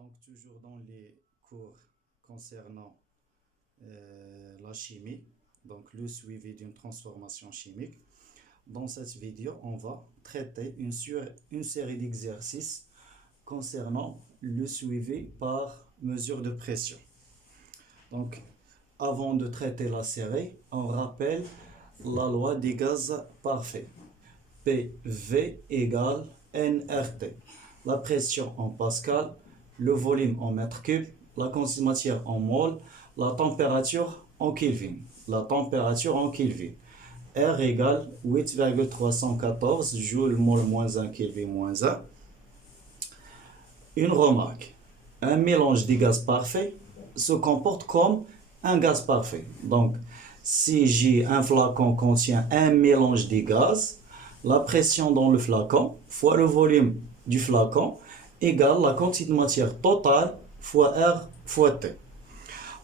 Donc, toujours dans les cours concernant la chimie, donc le suivi d'une transformation chimique. Dans cette vidéo, on va traiter une série d'exercices concernant le suivi par mesure de pression. Donc, avant de traiter la série, on rappelle la loi des gaz parfaits. PV égale nRT. La pression en pascal, le volume en mètre cube, la quantité de matière en mol, la température en Kelvin. La température en Kelvin. R égale 8,314 joules mol moins 1 Kelvin moins 1. Une remarque. Un mélange des gaz parfaits se comporte comme un gaz parfait. Donc, si j'ai un flacon contient un mélange des gaz, la pression dans le flacon fois le volume du flacon égale la quantité de matière totale fois R fois T.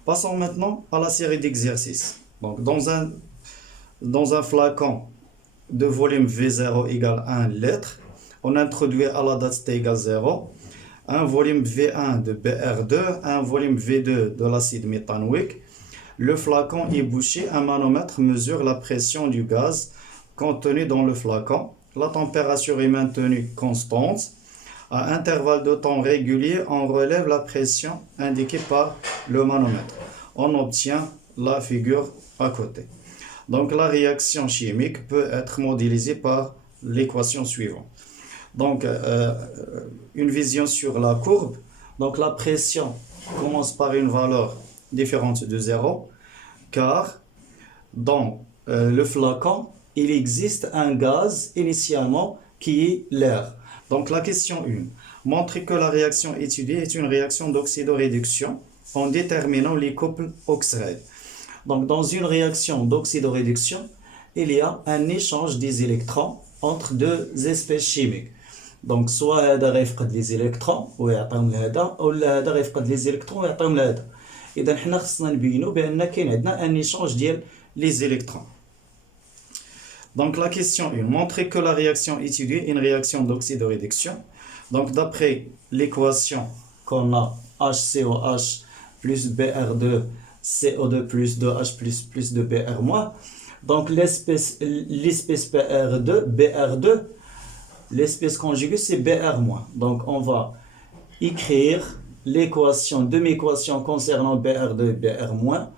Passons maintenant à la série d'exercices. Donc, dans un flacon de volume V0 égale 1 litre, on introduit à la date T égale 0 un volume V1 de BR2, un volume V2 de l'acide méthanoïque. Le flacon est bouché, un manomètre mesure la pression du gaz contenu dans le flacon. La température est maintenue constante. À intervalles de temps réguliers, on relève la pression indiquée par le manomètre. On obtient la figure à côté. Donc la réaction chimique peut être modélisée par l'équation suivante. Donc une vision sur la courbe. Donc la pression commence par une valeur différente de 0, car dans le flacon, il existe un gaz initialement qui est l'air. Donc la question 1. Montrer que la réaction étudiée est une réaction d'oxydoréduction en déterminant les couples oxydes. Donc dans une réaction d'oxydoréduction, il y a un échange des électrons entre deux espèces chimiques. Donc soit هذا غيفقد les électrons ويعطيهم لهذا ولا هذا غيفقد les électrons ويعطيهم لهذا. إذا حنا خصنا نبينوا بأن كاين عندنا un échange ديال les électrons. Donc la question 1, montrer que la réaction étudiée est une réaction d'oxydoréduction. Donc d'après l'équation qu'on a HCOH plus BR2 CO2 plus 2H plus 2BR moins. Donc l'espèce BR2, l'espèce conjuguée c'est BR moins. Donc on va écrire demi-équation concernant BR2 et BR moins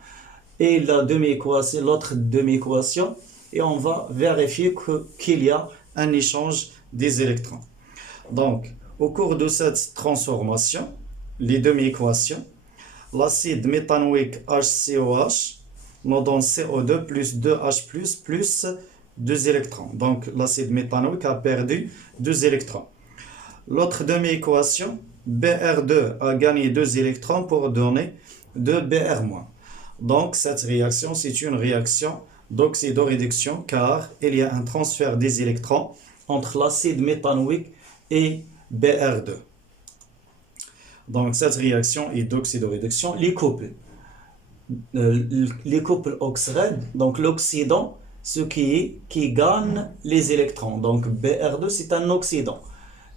et l'autre demi-équation et on va vérifier qu'il y a un échange des électrons. Donc au cours de cette transformation, les demi-équations, l'acide méthanoïque HCOH nous donne CO2 plus 2H plus 2 électrons. Donc l'acide méthanoïque a perdu 2 électrons. L'autre demi-équation, BR2 a gagné 2 électrons pour donner 2 BR-. Donc cette réaction, c'est une réaction d'oxydoréduction car il y a un transfert des électrons entre l'acide méthanoïque et BR2. Donc cette réaction est d'oxydoréduction. Les couples oxydes, donc l'oxydant, ce qui gagne les électrons. Donc BR2 c'est un oxydant,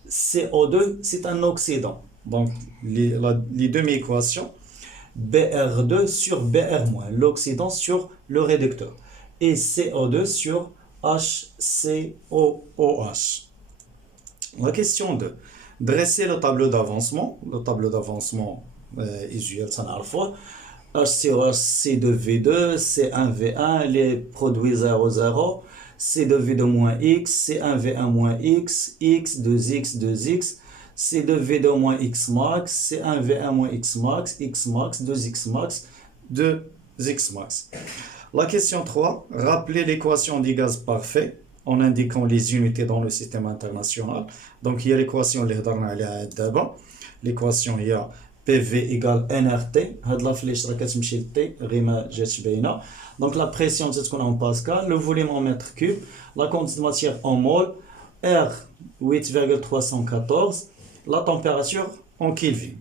CO2 c'est un oxydant. Donc les demi-équations, BR2 sur BR-, l'oxydant sur le réducteur, et CO2 sur HCOOH. La question 2. Dresser le tableau d'avancement. Le tableau d'avancement usuel, ça n'a fois. HCOH, C2V2, C1V1, les produits 0, 0. C2V2 moins X, C1V1 moins X, X, 2X, 2X. C2V2 moins X max, C1V1 moins X max, 2X max, 2X max. La question 3. Rappelez l'équation des gaz parfaits en indiquant les unités dans le système international. Donc il y a l'équation اللي هضرنا عليها دابا. L'équation il y a PV égale nRT. هاد لا فليش راه كتمشي للتي غير ما جاتش باينه. Donc la pression تتكون en pascal, le volume en mètre cube, la quantité de matière en mol, R 8,314, la température en Kelvin.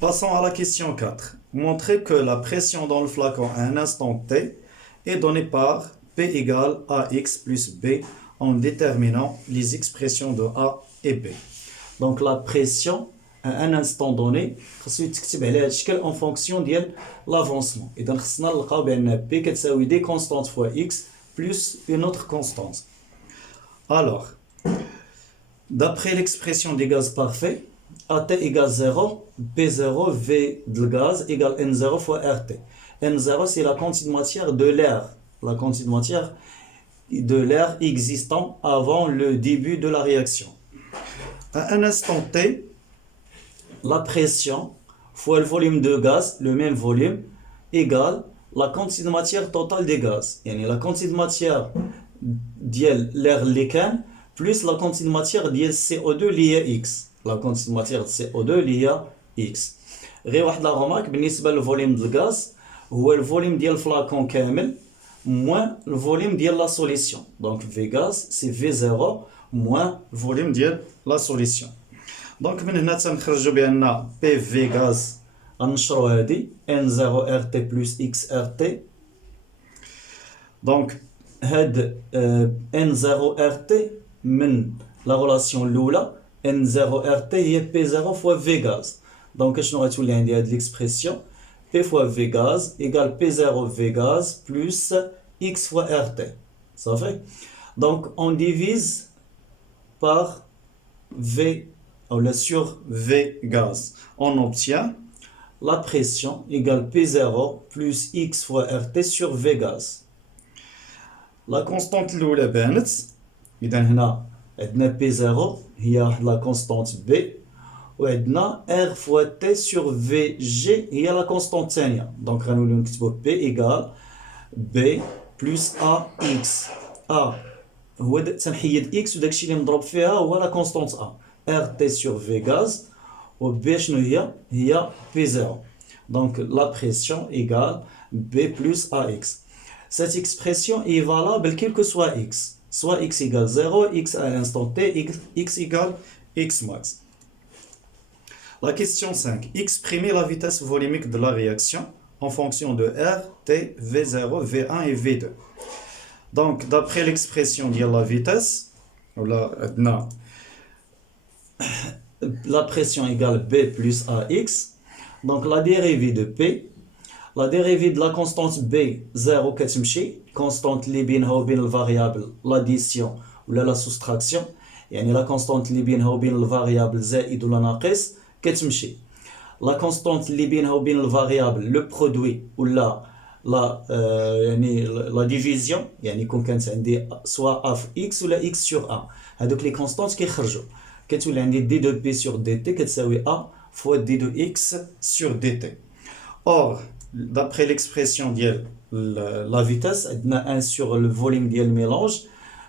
Passons à la question 4. Montrer que la pression dans le flacon à un instant T est donnée par P égale AX plus B en déterminant les expressions de A et B. Donc la pression à un instant donné خاصو يتكتب على هذا الشكل en fonction ديال l'avancement. اذا خصنا نلقاو بان p كتساوي des constantes fois x plus une autre constante. Alors d'après l'expression des gaz parfaits, AT égale 0, P0, V de gaz égale N0 fois RT. N0, c'est la quantité de matière de l'air. La quantité de matière de l'air existant avant le début de la réaction. À un instant T, la pression fois le volume de gaz, le même volume, égale la quantité de matière totale des gaz. Yani la quantité de matière de l'air liquide plus la quantité de matière de CO2 liée à X. La quantité de matière de CO2 liée à X. غير واحد لا remarque بالنسبة للفوليوم ديال الغاز هو الفوليوم ديال الفلاكون كامل moins le volume de la solution. Donc V gaz c'est V0 moins le volume de la solution. Donc من هنا تنخرجوا بأن PV gaz غنشرو هادي N0 RT plus X RT. Donc هاد N0 RT من la relation الاولى N0 RT هي P0 fois V gaz. Donc شنو غتولي عندي هاد l'expression P fois V gaz égale P0 V gaz plus X fois RT. Ça fait? Donc on divise par V ou là sur V gaz. On obtient la pression égale P0 plus X fois RT sur V gaz. La constante الاولى بانت. إذا هنا عندنا P0 هي la constante B وعندنا R fois T sur VG هي la constante الثانية. Donc غنوليو نكتبو P égale B plus AX. A هو تنحيد X وداكشي اللي مضروب فيها هو la constante A. RT sur V gaz و B شنو هي P0. Donc la pression égale B plus AX. Cette expression est valable quel que soit X. Soit X égale 0, X à l'instant T, X égale X max. La question 5. Exprimer la vitesse volumique de la réaction en fonction de R, T, V0, V1 et V2. Donc, d'après l'expression de la vitesse, la pression égale B plus AX. Donc, la dérivée de P, la dérivée de la constante B, 0 كتمشي, constante اللي بينها وبين الفاريابل l'addition ولا la soustraction, يعني la constante اللي بينها وبين الفاريابل زائد ولا ناقص كتمشي. La constante اللي بينها وبين الفاريابل le produit ولا يعني la division, يعني يكون كانت عندي soit A في X ولا X sur A. هادوك لي كونستانت كيخرجوا. كتولي عندي d de P sur dt كتساوي A fois d de X sur dt. Or, d'après l'expression ديال la vitesse عندنا 1 sur le volume ديال الميلانج.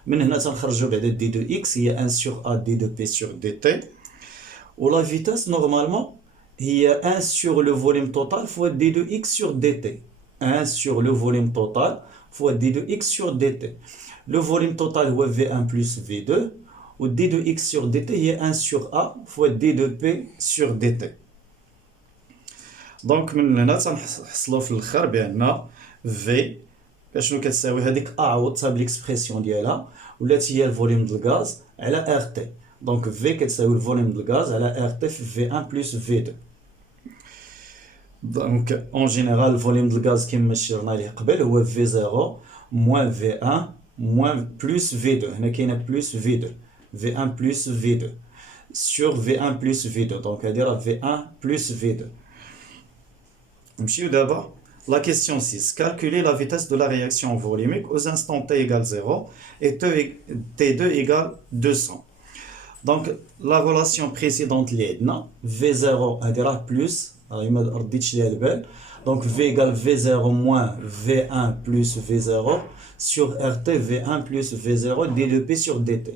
من هنا تنخرجوا بعدا d de X هي 1 sur A d de P sur dt. و la vitesse normalement هي 1 sur le volume total fois d de X sur dt. 1 sur le volume total fois d de X sur dt. Le volume total هو V1 plus V2 و d de X sur dt هي 1 sur A fois d de P sur dt. دونك من هنا تنحصلوا في الاخر بان في شنو كتساوي هذيك ا عوضتها بالاكسبرسيون ديالها ولات هي الفوليوم ديال الغاز على ار تي. دونك في كتساوي الفوليوم ديال الغاز على ار تي في في 1 بلس في 2. دونك اون جينيرال الفوليوم ديال الغاز كما شرنا ليه قبل هو في 0 موان في 1 موان بلس في 2. هنا كاينه بلس في 2 في 1 بلس في 2 sur في 1 بلس في 2. دونك هادي راه في 1 بلس في 2. D'abord, la question 6. Calculer la vitesse de la réaction volumique aux instants t égale 0 et t2 égale 200. Donc, la relation précédente, V0 est plus, donc V égale V0 moins V1 plus V0 sur RT V1 plus V0 d2P sur dt.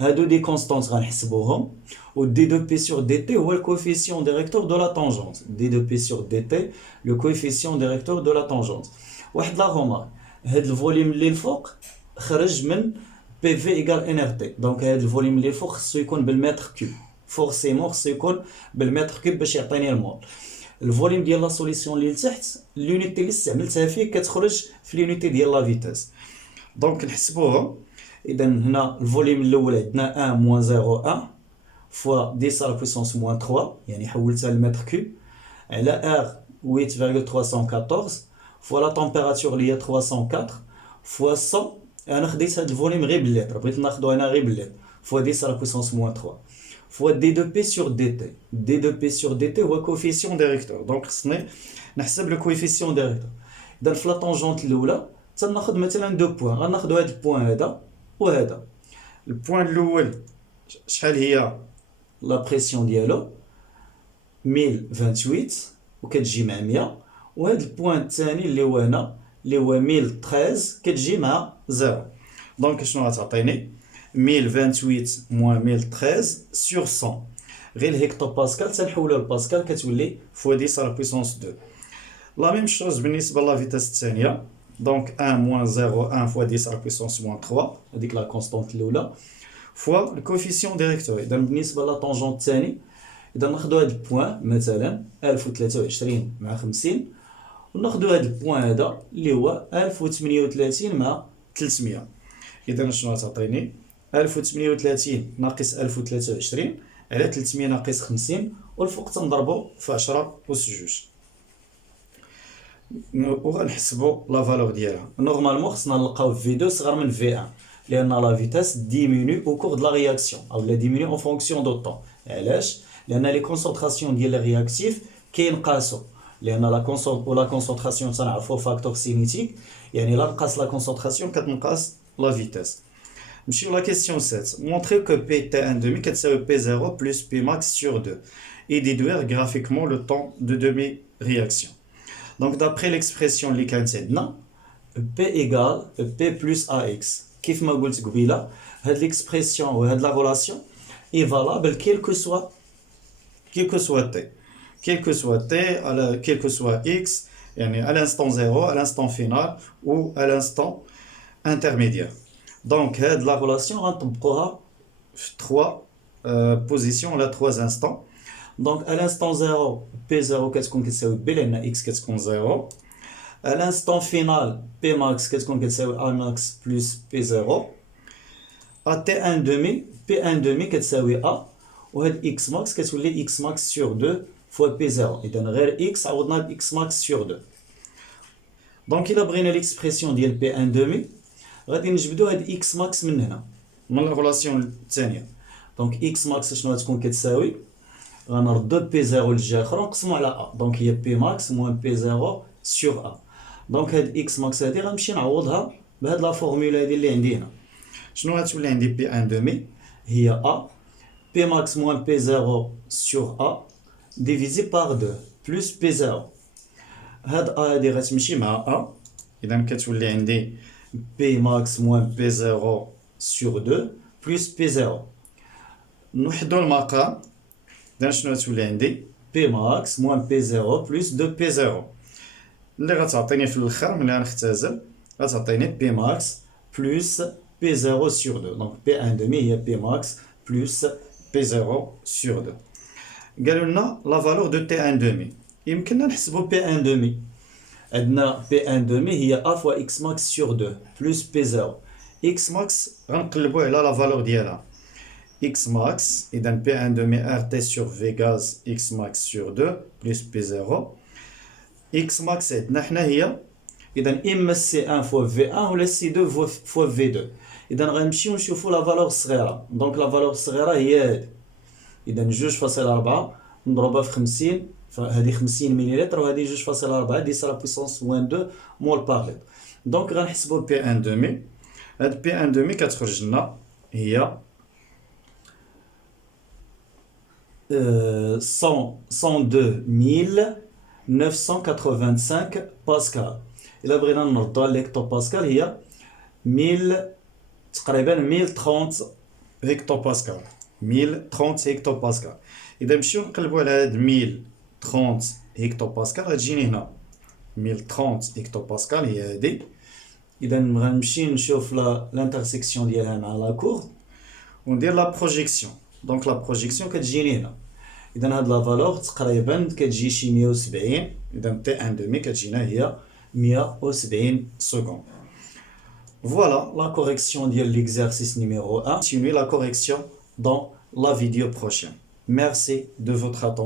هادو دي كونستانت غنحسبوهم و d2p sur dt هو الكوفيسيون ديريكتور دو لا طونجونت. d2p sur dt لو كوفيسيون ديريكتور دو لا طونجونت. واحد لا رومارك هاد الفوليوم اللي الفوق خرج من PV ايكال NRT. دونك هاد الفوليوم اللي الفوق خصو يكون بالمتر كوب فورسيمون خصو يكون بالمتر كوب باش يعطيني المول. الفوليوم ديال لا سوليسيون اللي لتحت لونيتي اللي استعملتها فيه كتخرج في لونيتي ديال لا فيتاس. دونك نحسبوهم. إذا هنا الفوليوم الأول عندنا 1 موان 0 1 fois 10 à la puissance moins 3 يعني حولتها لمتر كوب على R 8,314 fois la température اللي هي 304 fois 100 انا خديت هاد الفوليوم غير باللتر بغيت ناخدو انا غير باللتر fois 10 à la puissance moins 3 fois d2p sur dt d2p sur dt هو coefficient des recteurs donc خصني نحسب le coefficient des recteurs اذا في لا طونجونت الاولى تناخذ مثلا دو بوين غناخذوا هاد البوين هذا وهذا البوين الاول شحال هي لا بريسيون ديالو 1028 وكتجي مع 100 وهاد البوين الثاني اللي هو هنا اللي هو 1013 كتجي مع 0 دونك شنو غتعطيني 1028 موان 1013 sur 100 غير الهكتو باسكال تنحولو لباسكال كتولي فوا 10 على بويسونس 2 لا ميم شوز بالنسبه لا فيتاس الثانيه دونك 1 موان 0 1 فوا 10 على بويسونس موان 3 هذيك لا كونستانت الاولى فوا الكوفيسيون ديريكتور اذا بالنسبه لا طونجونت الثاني اذا ناخذوا هذا البوين مثلا 1023 مع 50 وناخذوا هذا البوين هذا اللي هو 1038 مع 300 اذا شنو غتعطيني 1038 ناقص 1023 على 300 ناقص 50 والفوق تنضربو في 10 أس 2 وغنحسبوا لا فالور ديالها نورمالمون خصنا نلقاو في 2 صغر من في 1 لان لا فيتاس ديمينو او كور د لا رياكسيون او لا ديمينو اون فونكسيون دو طون علاش لان لي كونسونطراسيون ديال لي رياكتيف كينقاسوا لان لا كونسونطراسيون تنعرفوا فاكتور سينيتيك يعني لا نقاس لا كونسونطراسيون كتنقاس لا فيتاس نمشيو لا كيسيون 7 montrer que P1 كتساوي P0 plus Pmax sur 2 et déduire graphiquement le temps de demi-réaction. Donc d'après l'expression اللي كانت عندنا P égale P plus AX كيف ما قلت قبيله هاد l'expression و هاد la relation est valable quel que soit t quel que soit x يعني à l'instant 0 à l'instant final ou à l'instant intermédiaire. Donc la relation غنطبقوها في 3 positions là 3 instants. Donc à l'instant 0 P0 كتكون كتساوي B لأن x كتكون 0. À l'instant final Pmax كتكون كتساوي Amax plus P0. à T1 demi P1 demi كتساوي A وهاد x max كتولي x max sur 2 fois P0 إذا غير x عوضنا ب x max sur 2. دونك إلا بغينا ليكسبرسيون ديال P1 demi غادي نجبدو هاد x max من هنا من الريلاسيون الثانيه دونك x max شنو غتكون كتساوي غنردو P0 للجهه الاخرى ونقسمو على a دونك هي P max موان P0 sur a دونك هاد x max هادي غنمشي نعوضها بهاد لا فورمولا هادي اللي عندي هنا شنو غتولي عندي P1 demi هي a P max moins P0 sur a divisé par 2 plus P0 هاد a هادي غتمشي مع a اذا كتولي عندي P max moins P0 sur 2 plus P0 نوحدو المقام اذا شنو غتولي عندي P max moins P0 plus 2 P0 اللي غتعطيني في الاخر ملي غنختزل غتعطيني P max plus P0 sur 2 donc P1 demi هي P max plus P0 sur 2 قالوا لنا لا فالور دو T1 demi يمكننا نحسبوا P1 demi عندنا P1 demi هي A fois X max sur 2 plus P0 X max غنقلبوا على لا فالور ديالها X max إذا P1 demi RT sur V gaz X max sur 2 plus P0 X max عندنا حنا هي إذا إما C1 fois V1 ولا C2 fois V2 إذا غنمشيو نشوفوا لا فالور الصغيرة دونك لا فالور الصغيرة هي هادي إذا 2.4 نضربها في 50 فهذه 50 مليلتر وهذه 2.4 10 على بويسونس موان 2 مول بار لتر دونك غنحسبوا بي ان دومي هاد بي ان دومي كتخرج لنا هي 102,985 باسكال إلا بغينا نردوها لهكتو باسكال هي 1000 تقريبا 1030 هكتو باسكال 1030 هكتو باسكال إذا مشيو نقلبوا على هاد 1030 هكتو باسكال غتجيني هنا 1030 هكتو باسكال هي هادي إذا غنمشي نشوف لانترسيكسيون ديالها مع لا كورد وندير لا بروجيكسيون دونك لا بروجيكسيون كتجيني هنا إذا هاد لا فالور تقريبا كتجي شي 170 إذا تي ان دومي كتجينا هي 170 سكوند. Voilà la correction de l'exercice numéro 1. Continuez la correction dans la vidéo prochaine. Merci de votre attention.